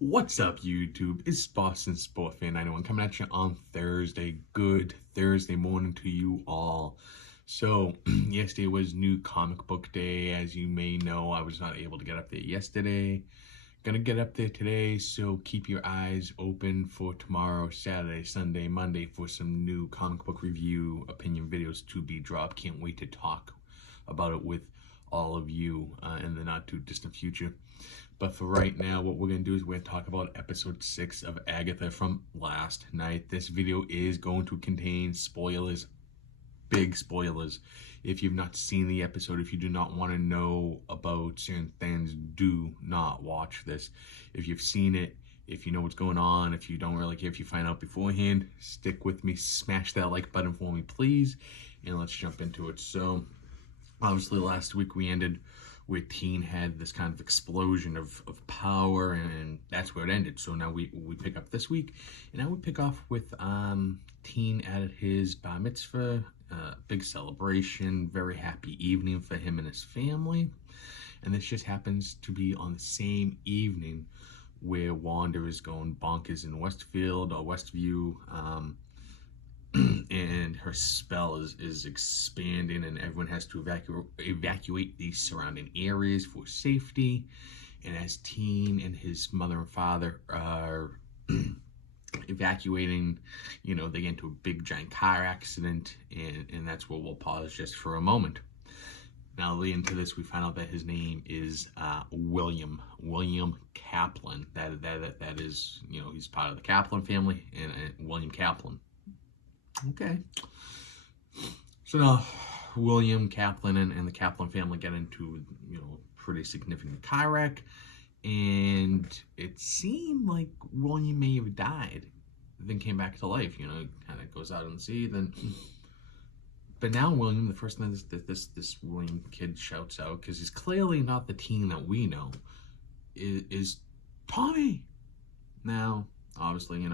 What's up, YouTube? It's Boston Sport Fan 91 coming at you on Thursday. Good Thursday morning to you all. So, yesterday was New Comic Book Day. As you may know, I was not able to get up there yesterday. Gonna get up there today, so keep your eyes open for tomorrow, Saturday, Sunday, Monday for some new comic book review opinion videos to be dropped. Can't wait to talk about it with all of you in the not too distant future. But for right now, what we're going to do is we're going to talk about episode 6 of Agatha from last night. This video is going to contain spoilers, big spoilers. If you've not seen the episode, if you do not want to know about certain things, do not watch this. If you've seen it, if you know what's going on, if you don't really care if you find out beforehand, stick with me, smash that like button for me, please, and let's jump into it. So, obviously last week we ended where Teen had this kind of explosion of power, and that's where it ended. So now we pick up this week, and now we pick off with Teen at his bar mitzvah, big celebration, very happy evening for him and his family. And this just happens to be on the same evening where Wanda is going bonkers in Westfield or Westview, and her spell is expanding, and everyone has to evacuate these surrounding areas for safety. And as Teen and his mother and father are evacuating, they get into a big giant car accident, and that's where we'll pause just for a moment. Now, leading into this, we find out that his name is William Kaplan. That is, he's part of the Kaplan family, and William Kaplan. Okay. So now William Kaplan and the Kaplan family get into, pretty significant car wreck, and it seemed like William may have died, then came back to life, kind of goes out on the sea, then. But now William, the first thing that this William kid shouts out, because he's clearly not the Teen that we know, is Tommy. Now, obviously,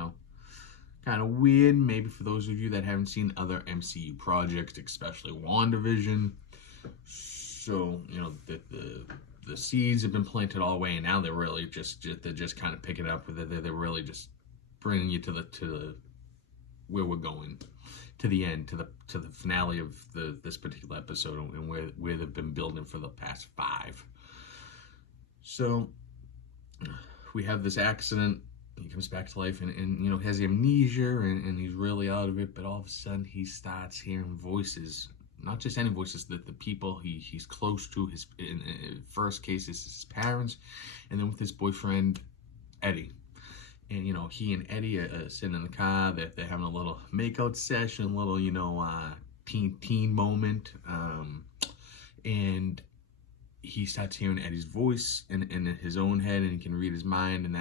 kind of weird, maybe for those of you that haven't seen other MCU projects, especially WandaVision. So, the seeds have been planted all the way, and now they're really just kind of picking up with it. They're really just bringing you to the where we're going, to the end, to the finale of this particular episode, and where they've been building for the past 5. So we have this accident. He comes back to life and has amnesia, and he's really out of it, but all of a sudden he starts hearing voices, not just any voices, that the people he's close to, in first case is his parents, and then with his boyfriend Eddie. And he and Eddie are sitting in the car, they're having a little makeout session, a little teen moment, and he starts hearing Eddie's voice in his own head, and he can read his mind, and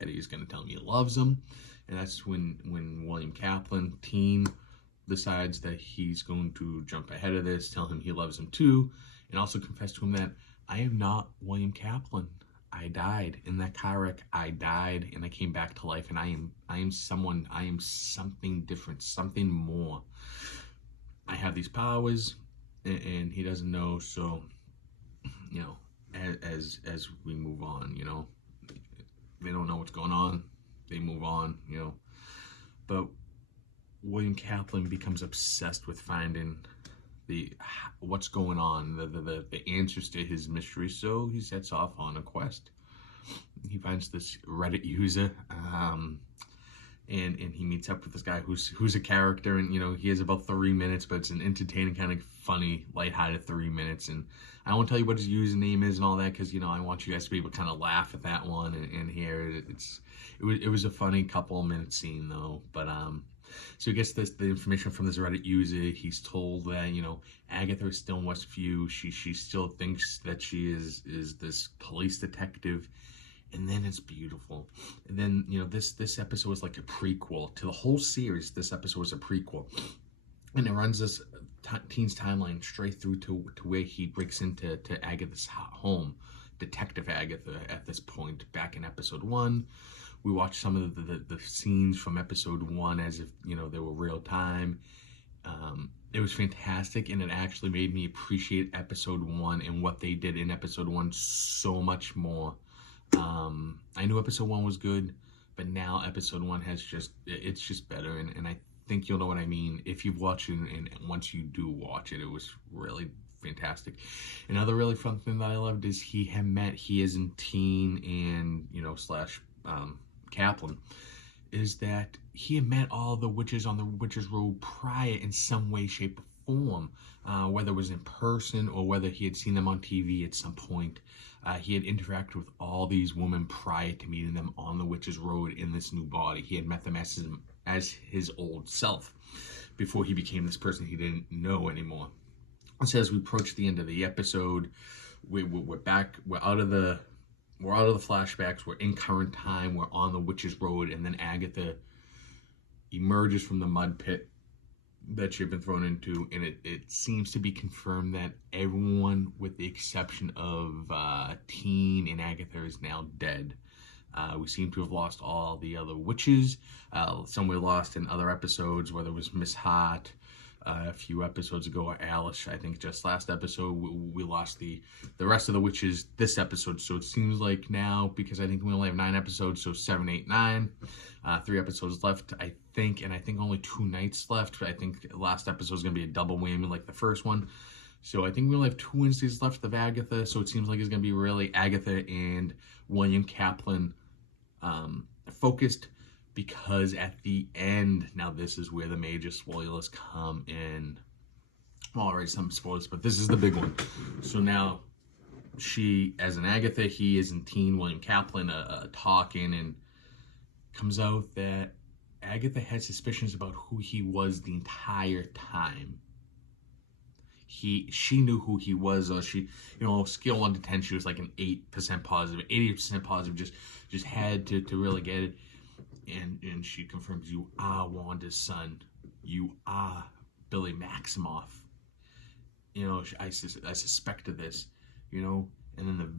Eddie is going to tell him he loves him. And that's when William Kaplan, Teen, decides that he's going to jump ahead of this, tell him he loves him too, and also confess to him that I am not William Kaplan. I died in that car wreck. I died, and I came back to life, and I am someone. I am something different, something more. I have these powers, and he doesn't know. So, as we move on, they don't know what's going on. They move on, But William Kaplan becomes obsessed with finding what's going on, the answers to his mystery. So he sets off on a quest. He finds this Reddit user, and he meets up with this guy who's a character, and he has about 3 minutes, but it's an entertaining, kind of funny, lighthearted 3 minutes. And I won't tell you what his username is and all that, because I want you guys to be able to kind of laugh at that one and hear it. It was a funny couple of minute scene though. But so he gets the information from this Reddit user. He's told that Agatha is still in Westview. She still thinks that she is this police detective. And then it's beautiful. And then, this episode was like a prequel to the whole series. This episode was a prequel. And it runs this Teen's timeline straight through to where he breaks into Agatha's home, Detective Agatha, at this point, back in episode 1. We watched some of the scenes from episode 1 as if, they were real time. It was fantastic, and it actually made me appreciate episode 1 and what they did in episode 1 so much more. I I knew episode 1 was good, but now episode 1 has it's just better, and I think you'll know what I mean if you've watched it, and once you do watch it, it was really fantastic. Another really fun thing that I loved is he is in teen and, slash Kaplan, is that he had met all the witches on the Witches Road prior in some way, shape, or form, whether it was in person or whether he had seen them on TV at some point. He had interacted with all these women prior to meeting them on the Witches Road in this new body. He had met them as his old self before he became this person he didn't know anymore. So as we approach the end of the episode, we're back. We're out of the flashbacks. We're in current time. We're on the Witches Road, and then Agatha emerges from the mud pit that she'd been thrown into, and it seems to be confirmed that everyone, with the exception of Teen and Agatha, is now dead. We seem to have lost all the other witches. Some we lost in other episodes, whether it was Miss Hart a few episodes ago, or Alice. I think just last episode we lost the rest of the witches this episode. So it seems like now, because I think we only have 9 episodes, so 7, 8, 9, 3 episodes left, I think, and I think only 2 nights left. I think last episode is going to be a double whammy like the first one. So I think we only have 2 Wednesdays left of Agatha. So it seems like it's going to be really Agatha and William Kaplan focused, because at the end, now this is where the major spoilers come in. Well, already some spoilers, but this is the big one. So now she, as an Agatha, he is in Teen, William Kaplan, talking, and comes out that Agatha had suspicions about who he was the entire time. She knew who he was, or she, scale 1 to 10, she was like an 8% positive, 80% positive, just had to really get it. And she confirms, you are Wanda's son. You are Billy Maximoff. I suspected this, and then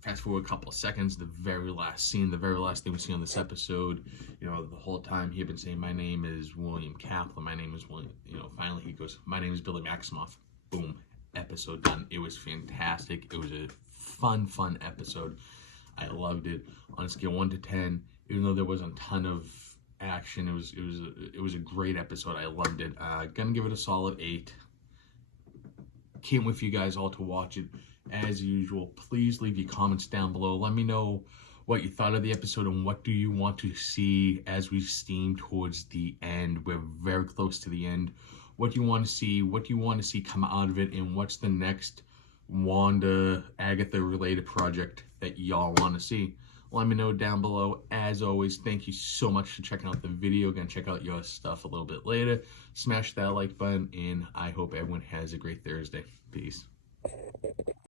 fast forward a couple of seconds, the very last scene, the very last thing we see on this episode, the whole time he had been saying, my name is William Kaplan, my name is William, finally he goes, my name is Billy Maximoff. Boom, episode done. It was fantastic. It was a fun episode. I loved it. On a scale 1 to 10, even though there wasn't a ton of action, it was a great episode. I loved it. Gonna give it a solid 8. Can't wait for you guys all to watch it. As usual, please leave your comments down below. Let me know what you thought of the episode and what do you want to see as we steam towards the end. We're very close to the end. What do you want to see? What do you want to see come out of it? And what's the next Wanda, Agatha related project that y'all want to see? Let me know down below. As always, thank you so much for checking out the video. Gonna check out your stuff a little bit later. Smash that like button, and I hope everyone has a great Thursday. Peace.